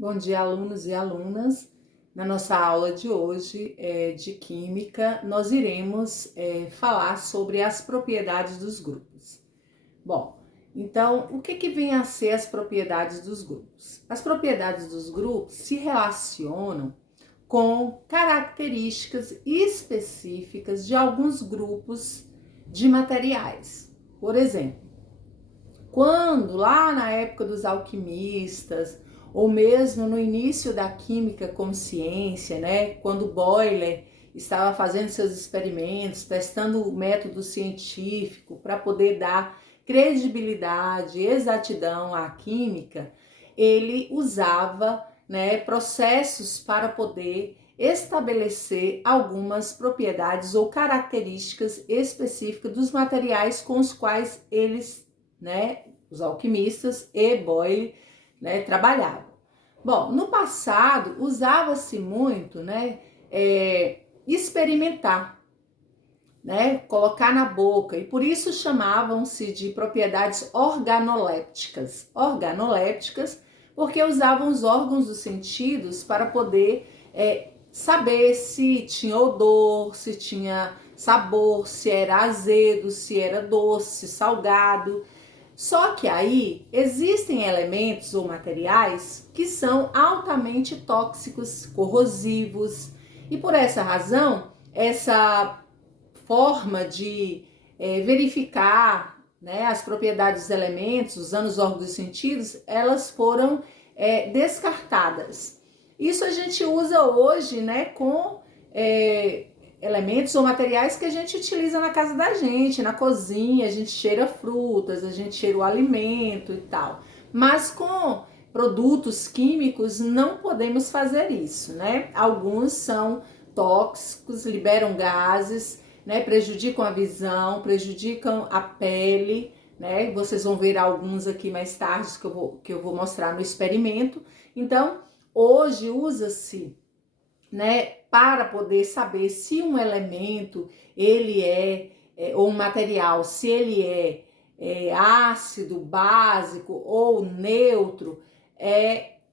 Bom dia, alunos e alunas. Na nossa aula de hoje de Química, nós iremos falar sobre as propriedades dos grupos. Bom, então, o que vem a ser as propriedades dos grupos? As propriedades dos grupos se relacionam com características específicas de alguns grupos de materiais. Por exemplo, quando lá na época dos alquimistas, ou mesmo no início da química como ciência, né, quando Boyle estava fazendo seus experimentos, testando o método científico para poder dar credibilidade, exatidão à química, ele usava, né, processos para poder estabelecer algumas propriedades ou características específicas dos materiais com os quais eles, né, os alquimistas e Boyle, né, trabalhavam. Bom, no passado usava-se muito, né, experimentar, né, colocar na boca, e por isso chamavam-se de propriedades organolépticas. Organolépticas porque usavam os órgãos dos sentidos para poder saber se tinha odor, se tinha sabor, se era azedo, se era doce, salgado. Só que aí existem elementos ou materiais que são altamente tóxicos, corrosivos, e por essa razão, essa forma de verificar, né, as propriedades dos elementos, usando os órgãos dos sentidos, elas foram descartadas. Isso a gente usa hoje, né, com elementos ou materiais que a gente utiliza na casa da gente, na cozinha, a gente cheira frutas, a gente cheira o alimento e tal. Mas com produtos químicos não podemos fazer isso, né? Alguns são tóxicos, liberam gases, né? Prejudicam a visão, prejudicam a pele, né? Vocês vão ver alguns aqui mais tarde que eu vou mostrar no experimento. Então, hoje usa-se, né, para poder saber se um elemento ele ou um material, se ele é ácido, básico ou neutro,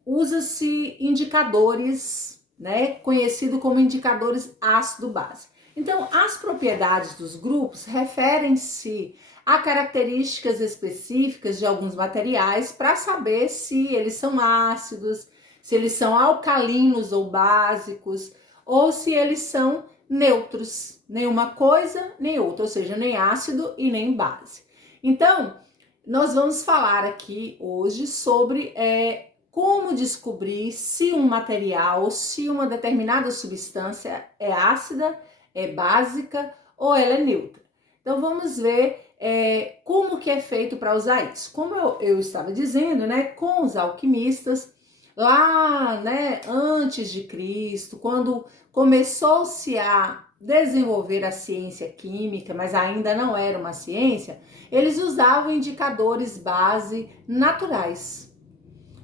usa-se indicadores, né, conhecido como indicadores ácido-base. Então, as propriedades dos grupos referem-se a características específicas de alguns materiais para saber se eles são ácidos, se eles são alcalinos ou básicos, ou se eles são neutros, nenhuma coisa nem outra, ou seja, nem ácido e nem base. Então, nós vamos falar aqui hoje sobre como descobrir se um material, se uma determinada substância é ácida, é básica ou ela é neutra. Então, vamos ver como que é feito para usar isso. Como eu estava dizendo, né, com os alquimistas, lá, né, antes de Cristo, quando começou-se a desenvolver a ciência química, mas ainda não era uma ciência, eles usavam indicadores base naturais,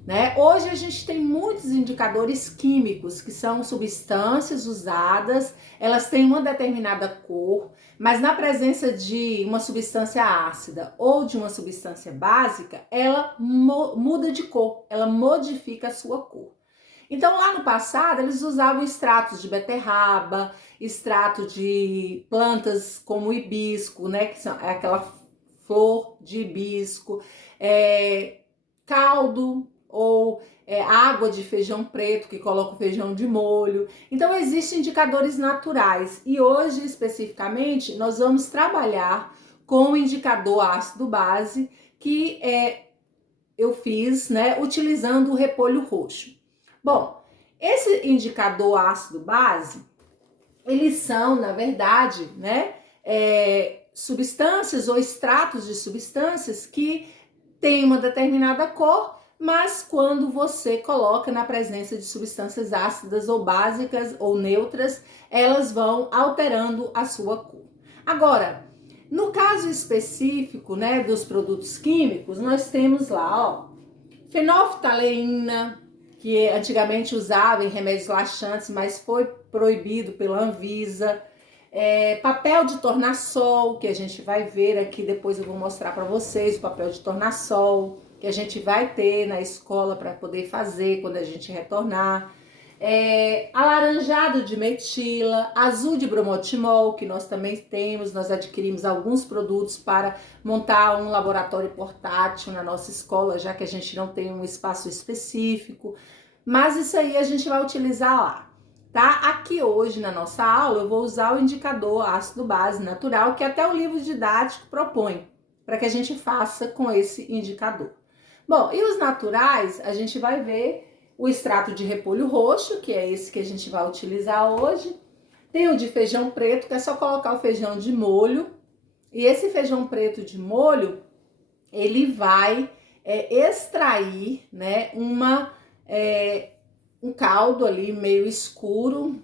né? Hoje a gente tem muitos indicadores químicos, que são substâncias usadas, elas têm uma determinada cor, mas na presença de uma substância ácida ou de uma substância básica, ela muda de cor, ela modifica a sua cor. Então, lá no passado, eles usavam extratos de beterraba, extrato de plantas como hibisco, né, que é aquela flor de hibisco, caldo ou água de feijão preto, que coloca o feijão de molho. Então, existem indicadores naturais e hoje, especificamente, nós vamos trabalhar com o indicador ácido-base que eu fiz, né, utilizando o repolho roxo. Bom, esse indicador ácido-base, eles são, na verdade, né, substâncias ou extratos de substâncias que têm uma determinada cor, mas quando você coloca na presença de substâncias ácidas ou básicas ou neutras, elas vão alterando a sua cor. Agora, no caso específico, né, dos produtos químicos, nós temos lá, ó, fenolftaleína, que antigamente usava em remédios laxantes, mas foi proibido pela Anvisa. Papel de tornassol, que a gente vai ver aqui, depois eu vou mostrar para vocês o papel de tornassol. que a gente vai ter na escola para poder fazer quando a gente retornar. Alaranjado de metila, azul de bromotimol, que nós também temos, nós adquirimos alguns produtos para montar um laboratório portátil na nossa escola, já que a gente não tem um espaço específico, mas isso aí a gente vai utilizar lá, tá? Aqui hoje na nossa aula eu vou usar o indicador ácido base natural, que até o livro didático propõe, para que a gente faça com esse indicador. Bom, e os naturais, a gente vai ver o extrato de repolho roxo, que é esse que a gente vai utilizar hoje. Tem o de feijão preto, que é só colocar o feijão de molho. E esse feijão preto de molho, ele vai extrair, né, um caldo ali meio escuro,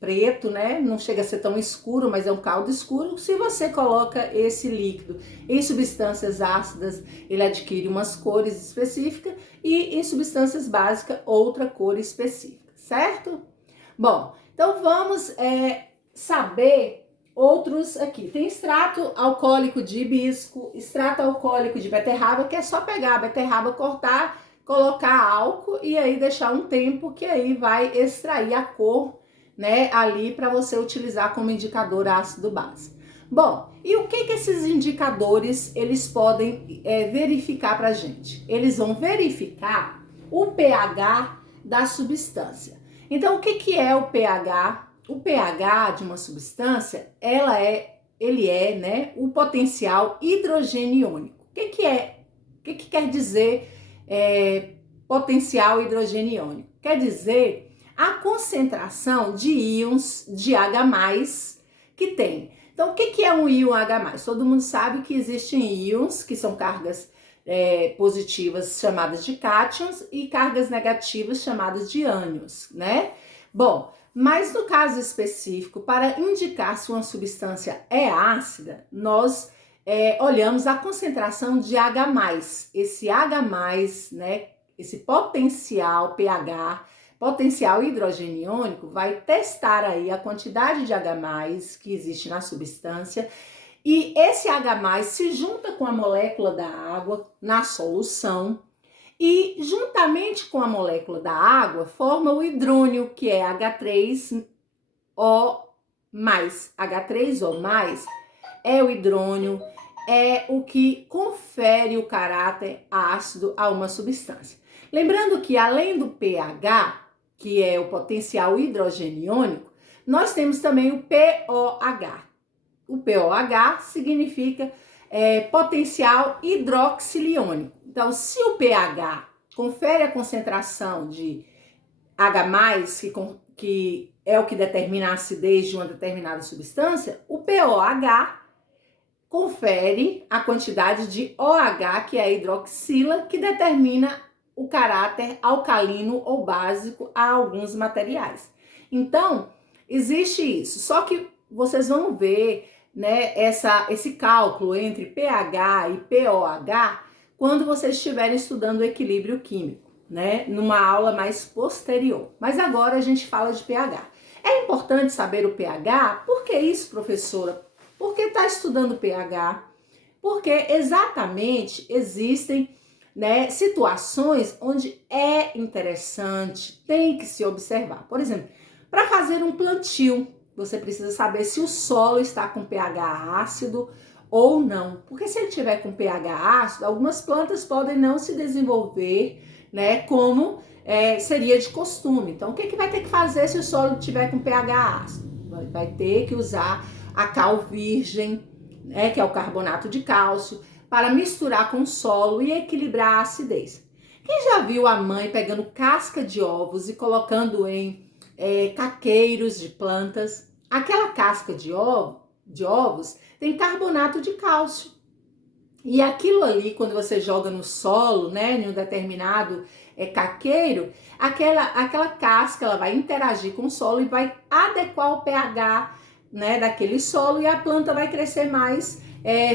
preto, né? Não chega a ser tão escuro, mas é um caldo escuro. Se você coloca esse líquido em substâncias ácidas, ele adquire umas cores específicas e em substâncias básicas, outra cor específica, certo? Bom, então vamos saber outros aqui. Tem extrato alcoólico de hibisco, extrato alcoólico de beterraba, que é só pegar a beterraba, cortar, colocar álcool e aí deixar um tempo que aí vai extrair a cor, né, ali para você utilizar como indicador ácido base. Bom, e o que esses indicadores eles podem verificar para a gente? Eles vão verificar o pH da substância. Então, o que é o pH? O pH de uma substância, ele é, né, o potencial hidrogeniônico. O que quer dizer potencial hidrogeniônico? Quer dizer a concentração de íons de H+, que tem. Então, o que é um íon H+? Todo mundo sabe que existem íons, que são cargas positivas chamadas de cátions e cargas negativas chamadas de ânions, né? Bom, mas no caso específico, para indicar se uma substância é ácida, nós olhamos a concentração de H+. Esse H+, né, esse potencial pH, potencial hidrogeniônico, vai testar aí a quantidade de H+ que existe na substância e esse H+ se junta com a molécula da água na solução e juntamente com a molécula da água forma o hidrônio, que é H3O+. H3O+, é o hidrônio, é o que confere o caráter ácido a uma substância. Lembrando que além do pH, que é o potencial hidrogeniônico, nós temos também o pOH. O pOH significa potencial hidroxiliônico. Então, se o pH confere a concentração de H+, que é o que determina a acidez de uma determinada substância, o pOH confere a quantidade de OH, que é a hidroxila, que determina o caráter alcalino ou básico a alguns materiais. Então, existe isso. Só que vocês vão ver, né, esse cálculo entre pH e pOH quando vocês estiverem estudando o equilíbrio químico, né, numa aula mais posterior. Mas agora a gente fala de pH. É importante saber o pH. Por que isso, professora? Porque está estudando pH? Porque exatamente existem, né, situações onde é interessante, tem que se observar. Por exemplo, para fazer um plantio, você precisa saber se o solo está com pH ácido ou não. Porque se ele tiver com pH ácido, algumas plantas podem não se desenvolver, né, como seria de costume. Então, o que vai ter que fazer se o solo tiver com pH ácido? Vai ter que usar a cal virgem, né, que é o carbonato de cálcio, para misturar com o solo e equilibrar a acidez. Quem já viu a mãe pegando casca de ovos e colocando em caqueiros de plantas? Aquela casca de ovos tem carbonato de cálcio. E aquilo ali, quando você joga no solo, né, em um determinado caqueiro, aquela casca ela vai interagir com o solo e vai adequar o pH, né, daquele solo e a planta vai crescer mais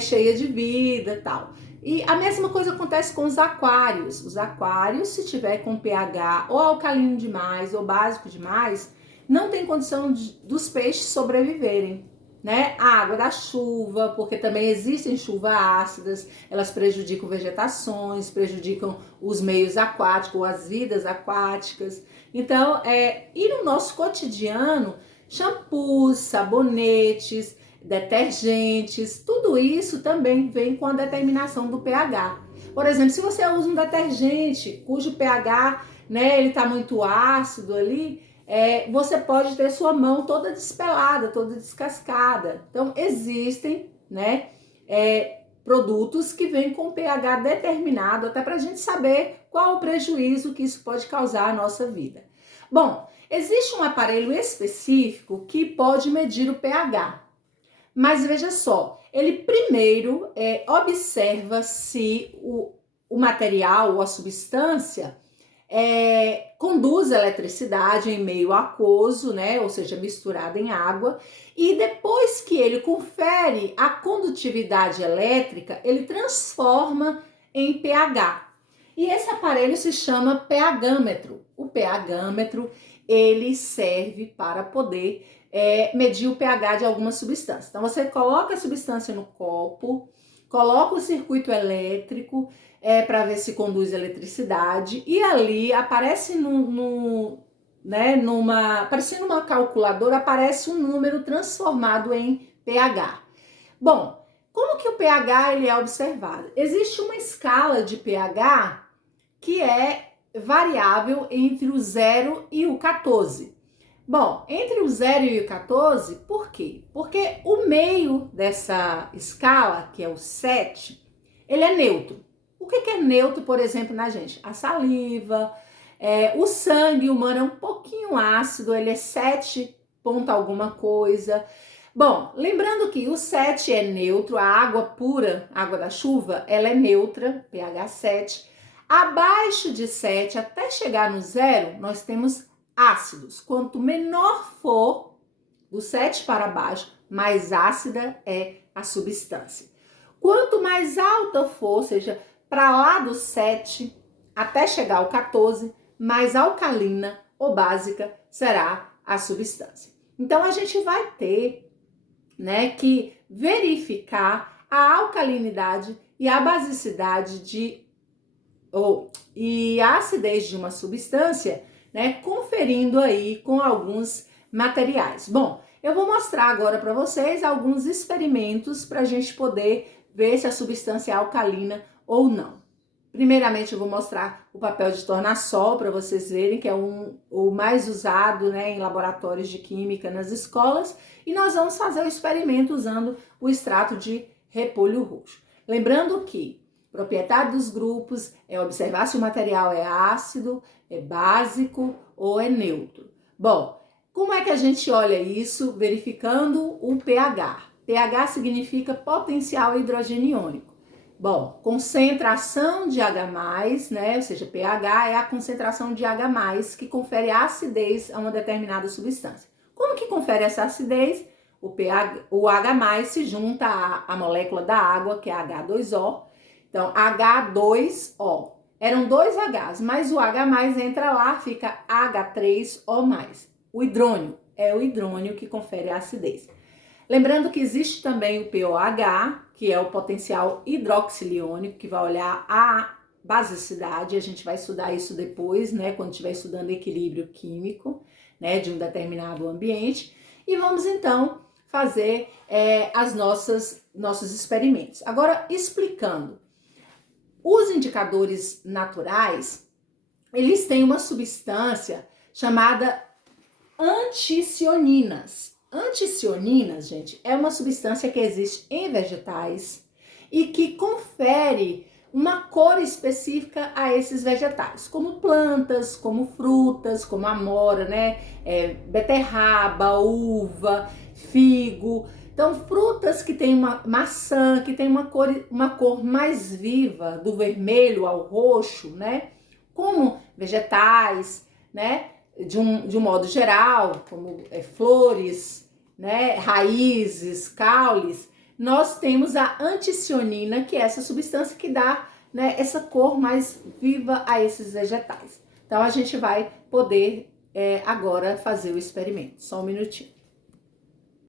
cheia de vida e tal. E a mesma coisa acontece com os aquários. Os aquários, se tiver com pH ou alcalino demais ou básico demais, não tem condição dos peixes sobreviverem, né? A água da chuva, porque também existem chuvas ácidas, elas prejudicam vegetações, prejudicam os meios aquáticos, as vidas aquáticas. Então, e no nosso cotidiano, shampoos, sabonetes, detergentes, tudo isso também vem com a determinação do pH. Por exemplo, se você usa um detergente cujo pH, né, ele está muito ácido ali, você pode ter sua mão toda despelada, toda descascada. Então, existem, né, produtos que vêm com pH determinado, até para a gente saber qual o prejuízo que isso pode causar à nossa vida. Bom, existe um aparelho específico que pode medir o pH, mas veja só, ele primeiro observa se o material ou a substância conduz eletricidade em meio aquoso, né? Ou seja, misturada em água, e depois que ele confere a condutividade elétrica, ele transforma em pH. E esse aparelho se chama pHmetro. O pHmetro, ele serve para poder medir o pH de alguma substância. Então, você coloca a substância no copo, coloca o circuito elétrico para ver se conduz eletricidade, e ali aparece parecendo uma calculadora, aparece um número transformado em pH. Bom, como que o pH ele é observado? Existe uma escala de pH que é variável entre o 0 e o 14. Bom, entre o 0 e o 14, por quê? Porque o meio dessa escala, que é o 7, ele é neutro. O que é neutro, por exemplo, na gente? A saliva, o sangue humano é um pouquinho ácido, ele é 7 ponto alguma coisa. Bom, lembrando que o 7 é neutro, a água pura, água da chuva, ela é neutra, pH 7. Abaixo de 7, até chegar no 0, nós temos ácidos. Quanto menor for, do 7 para baixo, mais ácida é a substância. Quanto mais alta for, ou seja, para lá do 7 até chegar ao 14, mais alcalina ou básica será a substância. Então, a gente vai ter, né, que verificar a alcalinidade e a basicidade e a acidez de uma substância, né, conferindo aí com alguns materiais. Bom, eu vou mostrar agora para vocês alguns experimentos para a gente poder ver se a substância é alcalina ou não. Primeiramente, eu vou mostrar o papel de tornassol para vocês verem, que é o mais usado, né, em laboratórios de química nas escolas, e nós vamos fazer o experimento usando o extrato de repolho roxo. Lembrando que propriedade dos grupos é observar se o material é ácido, é básico ou é neutro. Bom, como é que a gente olha isso? Verificando o pH. pH significa potencial hidrogeniônico. Bom, concentração de H+, né? Ou seja, pH é a concentração de H+, que confere acidez a uma determinada substância. Como que confere essa acidez? O H+ se junta à molécula da água, que é H2O. Então, H2O. Eram dois Hs, mas o H+ entra lá, fica H3O+. O hidrônio é o hidrônio que confere a acidez. Lembrando que existe também o POH, que é o potencial hidroxiliônico, que vai olhar a basicidade. A gente vai estudar isso depois, né, quando estiver estudando equilíbrio químico, né, de um determinado ambiente. E vamos então fazer nossos experimentos. Agora, explicando. Os indicadores naturais, eles têm uma substância chamada anticioninas. Anticioninas, gente, é uma substância que existe em vegetais e que confere uma cor específica a esses vegetais, como plantas, como frutas, como amora, né? Beterraba, uva, figo. Então, frutas que tem uma maçã, que tem uma cor mais viva, do vermelho ao roxo, né? Como vegetais, né? De um modo geral, como flores, né? Raízes, caules, nós temos a anticianina, que é essa substância que dá, né, essa cor mais viva a esses vegetais. Então, a gente vai poder agora fazer o experimento. Só um minutinho.